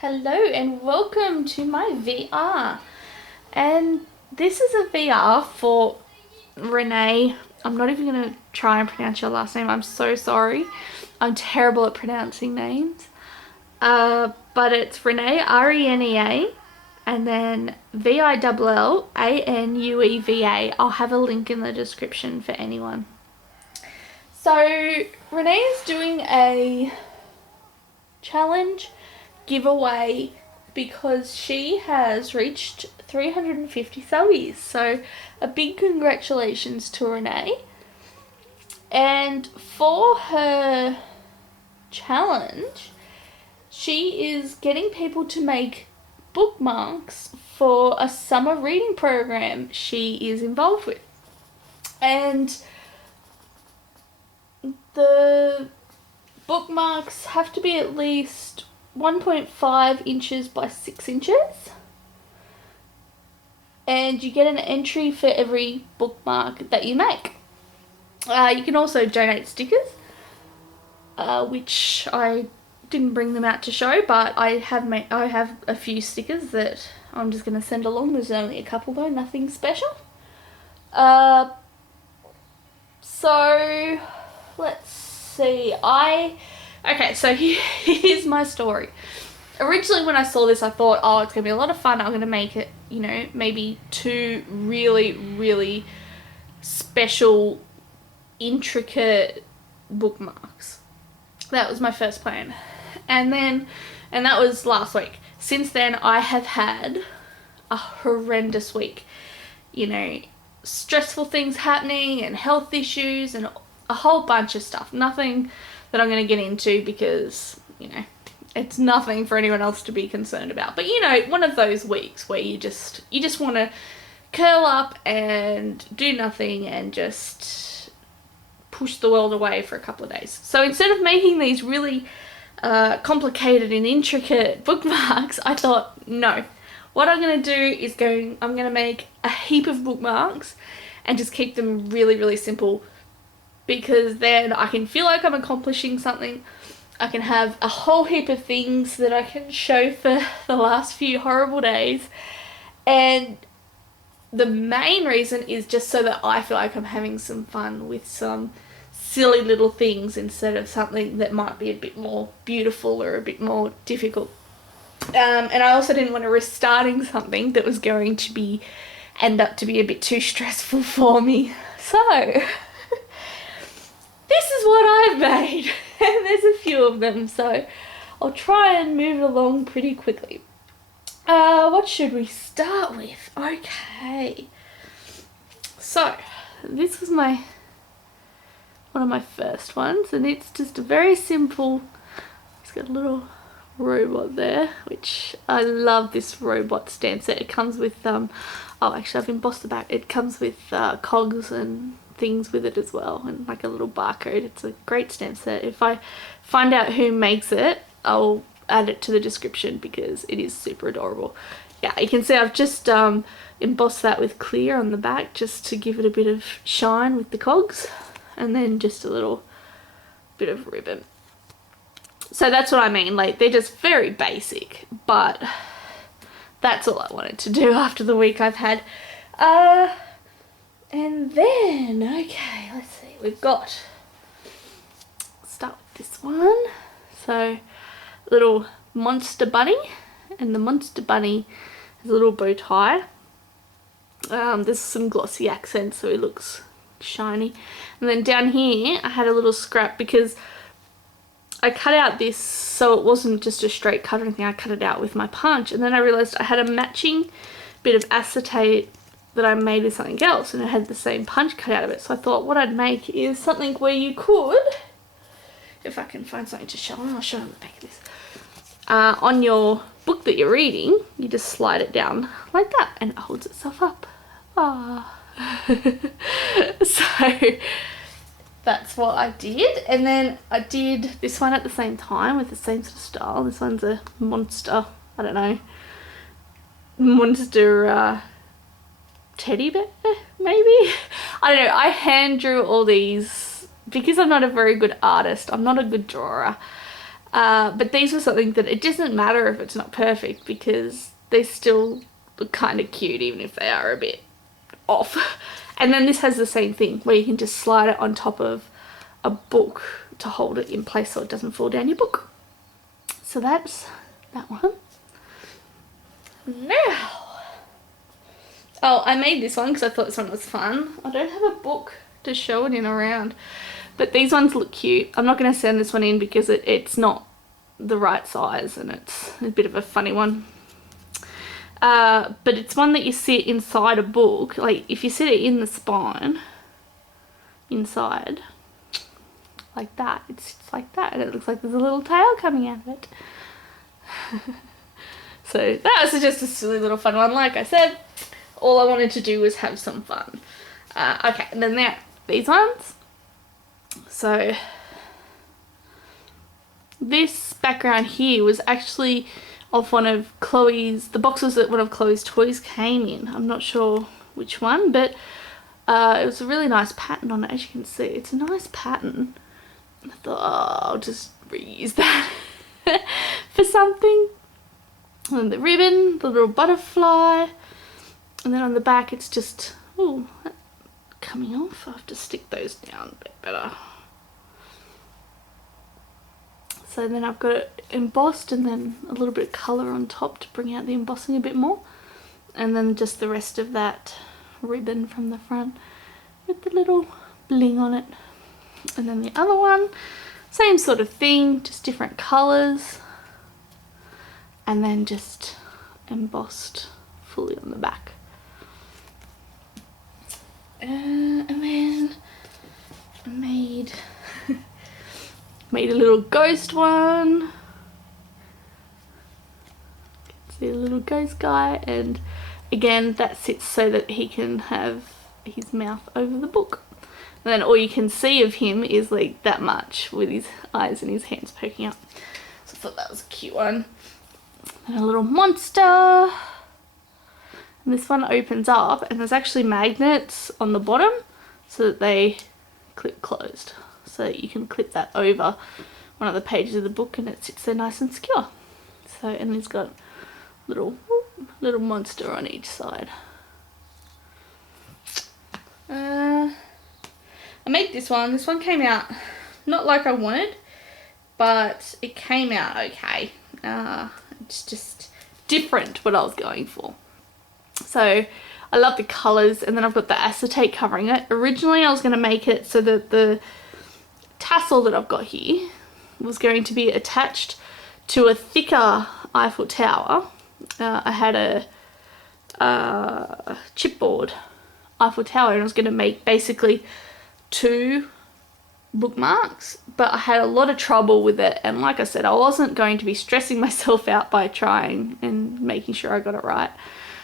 Hello and welcome to my VR. And this is a VR for Renee. I'm not even going to try and pronounce your last name. I'm so sorry. I'm terrible at pronouncing names. But it's Renea, Renea, and then Villanueva. I'll have a link in the description for anyone. So Renee is doing a challenge giveaway because she has reached 350 subbies. So a big congratulations to Renee. And for her challenge, she is getting people to make bookmarks for a summer reading program she is involved with. And the bookmarks have to be at least 1.5 inches by 6 inches. And you get an entry for every bookmark that you make. You can also donate stickers, which I didn't bring them out to show, but I have a few stickers that I'm just going to send along. There's only a couple though, nothing special. So let's see. Okay, so here's my story. Originally when I saw this, I thought, oh, it's going to be a lot of fun. I'm going to make it, maybe 2 really, really special, intricate bookmarks. That was my first plan. And that was last week. Since then, I have had a horrendous week. Stressful things happening and health issues and a whole bunch of stuff. Nothing that I'm going to get into because, it's nothing for anyone else to be concerned about. But, one of those weeks where you just want to curl up and do nothing and just push the world away for a couple of days. So instead of making these really complicated and intricate bookmarks, I thought, no. What I'm going to do is I'm going to make a heap of bookmarks and just keep them really, really simple, because then I can feel like I'm accomplishing something. I can have a whole heap of things that I can show for the last few horrible days. And the main reason is just so that I feel like I'm having some fun with some silly little things instead of something that might be a bit more beautiful or a bit more difficult. And I also didn't want to risk starting something that was going to end up to be a bit too stressful for me. So this is what I've made. And there's a few of them, so I'll try and move it along pretty quickly. What should we start with? Okay. So, this was one of my first ones, and it's just a very simple, it's got a little robot there, which I love this robot stamp set. It comes with, actually I've embossed the back. It comes with cogs and things with it as well, and like a little barcode. It's a great stamp set. If I find out who makes it, I'll add it to the description because it is super adorable. Yeah, you can see I've just embossed that with clear on the back just to give it a bit of shine with the cogs, and then just a little bit of ribbon. So that's what I mean, like they're just very basic, but that's all I wanted to do after the week I've had. And then, okay, let's see, start with this one. So, little monster bunny, and the monster bunny has a little bow tie. There's some glossy accents, so it looks shiny. And then down here, I had a little scrap because I cut out this so it wasn't just a straight cut or anything. I cut it out with my punch, and then I realised I had a matching bit of acetate that I made with something else, and it had the same punch cut out of it. So I thought what I'd make is something where you could, if I can find something to show, I'll show on the back of this. On your book that you're reading, you just slide it down like that, and it holds itself up. So that's what I did, and then I did this one at the same time with the same sort of style. This one's a monster, I don't know, monster teddy bear, maybe? I don't know. I hand drew all these because I'm not a very good artist. I'm not a good drawer. But these were something that it doesn't matter if it's not perfect, because they still look kind of cute even if they are a bit off. And then this has the same thing where you can just slide it on top of a book to hold it in place so it doesn't fall down your book. So that's that one. Now, oh, I made this one because I thought this one was fun. I don't have a book to show it in around, but these ones look cute. I'm not going to send this one in because it's not the right size and it's a bit of a funny one. But it's one that you sit inside a book. Like if you sit it in the spine, inside, like that, it's like that, and it looks like there's a little tail coming out of it. So that was just a silly little fun one. Like I said, all I wanted to do was have some fun. Okay, and then there, these ones. So this background here was actually off one of Chloe's, the boxes that one of Chloe's toys came in. I'm not sure which one, but it was a really nice pattern on it, as you can see. It's a nice pattern. I thought, oh, I'll just reuse that for something. And then the ribbon, the little butterfly, and then on the back it's just, oh, coming off. I have to stick those down a bit better. So then I've got it embossed and then a little bit of colour on top to bring out the embossing a bit more. And then just the rest of that ribbon from the front with the little bling on it. And then the other one, same sort of thing, just different colours. And then just embossed fully on the back. And then I made a little ghost one. See a little ghost guy, and again that sits so that he can have his mouth over the book. And then all you can see of him is like that much with his eyes and his hands poking up. So I thought that was a cute one. And a little monster. And this one opens up and there's actually magnets on the bottom so that they clip closed. So you can clip that over one of the pages of the book and it sits there nice and secure. So, and he's got little monster on each side. I made this one. This one came out not like I wanted, but it came out okay. It's just different what I was going for. So I love the colours, and then I've got the acetate covering it. Originally I was going to make it so that the tassel that I've got here was going to be attached to a thicker Eiffel Tower. I had a chipboard Eiffel Tower and I was going to make basically 2 bookmarks, but I had a lot of trouble with it, and like I said, I wasn't going to be stressing myself out by trying and making sure I got it right.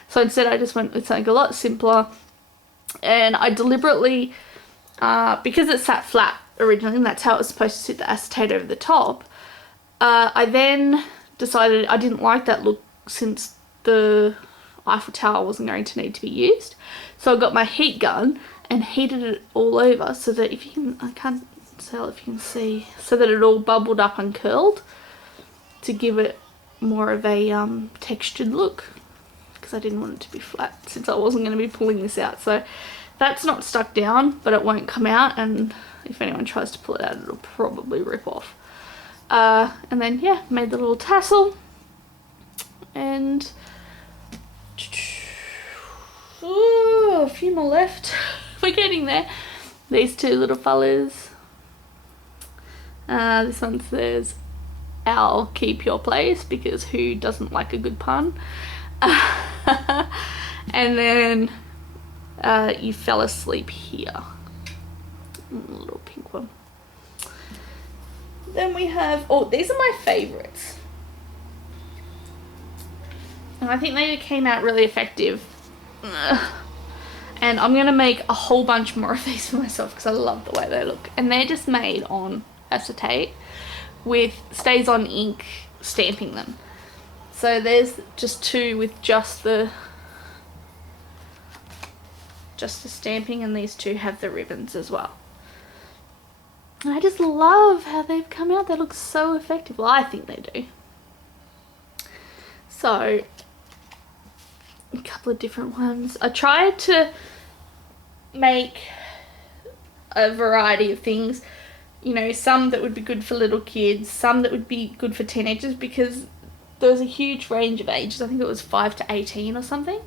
So instead I just went with something a lot simpler, and I deliberately, because it sat flat originally and that's how it was supposed to sit, the acetate over the top, I then decided I didn't like that look since the Eiffel Tower wasn't going to need to be used. So I got my heat gun and heated it all over so that if you can, I can't tell if you can see, so that it all bubbled up and curled to give it more of a textured look, because I didn't want it to be flat since I wasn't going to be pulling this out. So that's not stuck down, but it won't come out, and if anyone tries to pull it out it'll probably rip off. And then yeah, made the little tassel, and ooh, a few more left. We're getting there. These 2 little fellas. This one says, "Owl, keep your place," because who doesn't like a good pun? And then you fell asleep here. A little pink one. Then we have, oh, these are my favourites. And I think they came out really effective. And I'm going to make a whole bunch more of these for myself because I love the way they look. And they're just made on acetate with Stays On ink stamping them. So there's just 2 with just the stamping, and these 2 have the ribbons as well. And I just love how they've come out. They look so effective. Well, I think they do. So, a couple of different ones. I tried to make a variety of things. You know, some that would be good for little kids, some that would be good for teenagers, because there was a huge range of ages. I think it was 5 to 18 or something.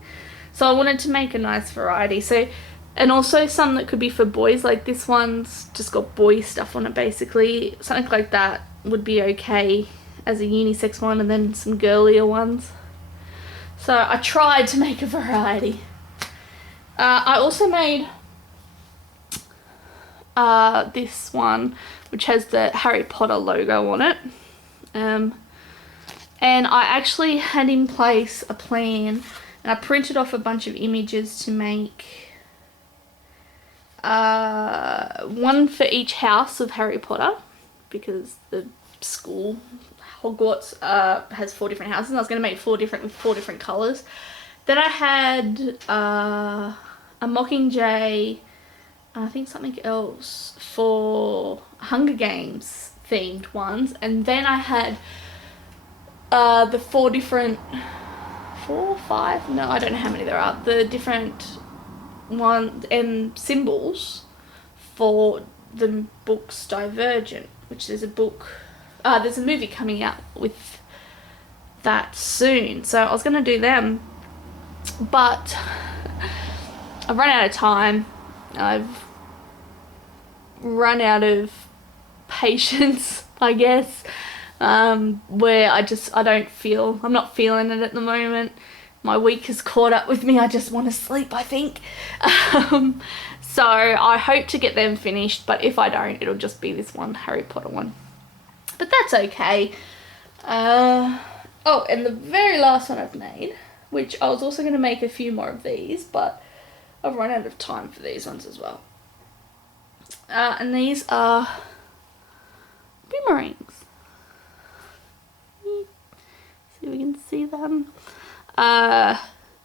So I wanted to make a nice variety. So, and also some that could be for boys, like this one's just got boy stuff on it basically. Something like that would be okay as a unisex one, and then some girlier ones. So I tried to make a variety. I also made this one, which has the Harry Potter logo on it. And I actually had in place a plan, and I printed off a bunch of images to make one for each house of Harry Potter, because the school, Hogwarts, has 4 different houses, and I was going to make 4 different with 4 different colours. Then I had a Mockingjay, I think something else for Hunger Games themed ones, and then I had the 4 different, 4 or 5, no, I don't know how many there are, the different ones and symbols for the books Divergent, which there's a book, there's a movie coming out with that soon, so I was going to do them, but I've run out of time. I've run out of patience, I guess, where I'm not feeling it at the moment. My week has caught up with me. I just want to sleep, I think. So I hope to get them finished, but if I don't, it'll just be this one Harry Potter one. But that's okay. Oh, and the very last one I've made, which I was also going to make a few more of these, but I've run out of time for these ones as well. And these are boomerangs. See if we can see them.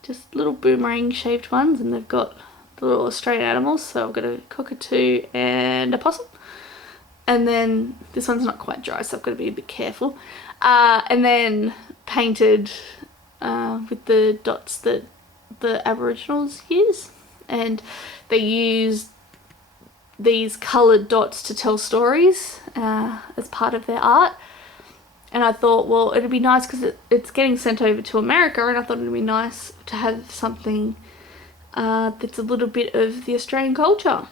Just little boomerang shaped ones, and they've got the little Australian animals. So I've got a cockatoo and a possum. And then this one's not quite dry, so I've got to be a bit careful. And then painted with the dots that the Aboriginals use. And they use these coloured dots to tell stories as part of their art. And I thought, well, it'd be nice because it's getting sent over to America, and I thought it'd be nice to have something that's a little bit of the Australian culture.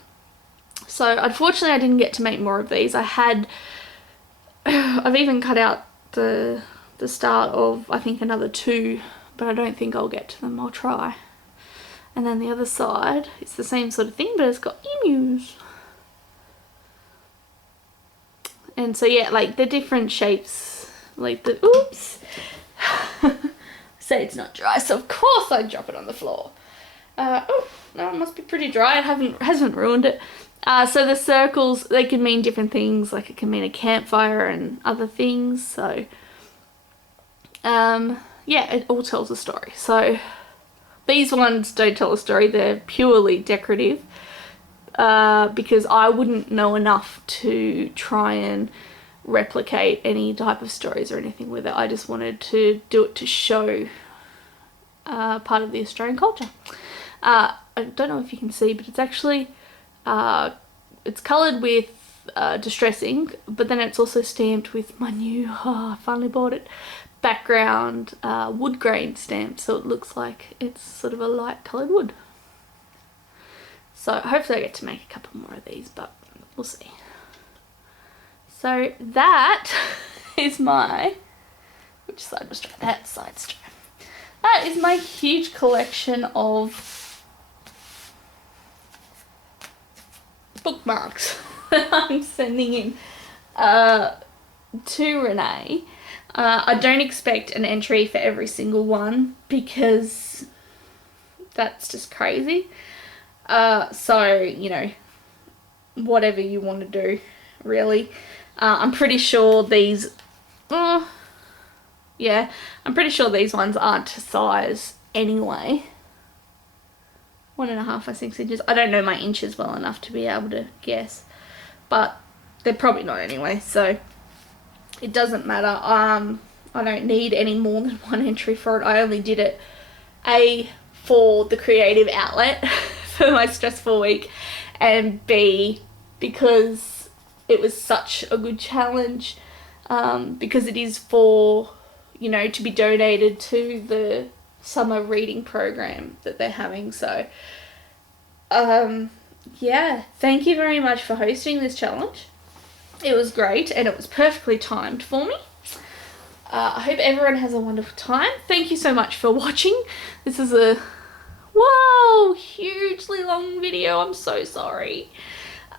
So unfortunately I didn't get to make more of these. I've even cut out the start of, I think, another 2, but I don't think I'll get to them. I'll try. And then the other side, it's the same sort of thing, but it's got emus. And so yeah, like the different shapes, like the, oops, say it's not dry, so of course I drop it on the floor. Oh, no, it must be pretty dry. It hasn't ruined it. So the circles, they can mean different things, like it can mean a campfire and other things. So yeah, it all tells a story. So these ones don't tell a story, they're purely decorative, because I wouldn't know enough to try and replicate any type of stories or anything with it. I just wanted to do it to show part of the Australian culture. I don't know if you can see, but it's actually, it's coloured with distress ink, but then it's also stamped with my new, I finally bought it, background wood grain stamp, so it looks like it's sort of a light coloured wood. So hopefully I get to make a couple more of these, but we'll see. So that is my, which side was dry? That side's dry. That is my huge collection of bookmarks that I'm sending in to Renee. I don't expect an entry for every single one because that's just crazy. So, you know, whatever you want to do, really. I'm pretty sure these, yeah, I'm pretty sure these ones aren't to size anyway. 1.5 by 6 inches. I don't know my inches well enough to be able to guess, but they're probably not anyway, so it doesn't matter. I don't need any more than one entry for it. I only did it A, for the creative outlet for my stressful week, and B, because it was such a good challenge, because it is for, you know, to be donated to the summer reading program that they're having. So yeah, thank you very much for hosting this challenge. It was great and it was perfectly timed for me. I hope everyone has a wonderful time. Thank you so much for watching. This is a hugely long video. I'm so sorry.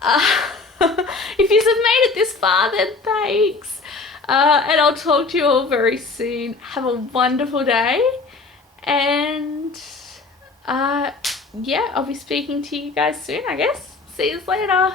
If you have made it this far, then thanks. And I'll talk to you all very soon. Have a wonderful day. And yeah, I'll be speaking to you guys soon, I guess. See you later.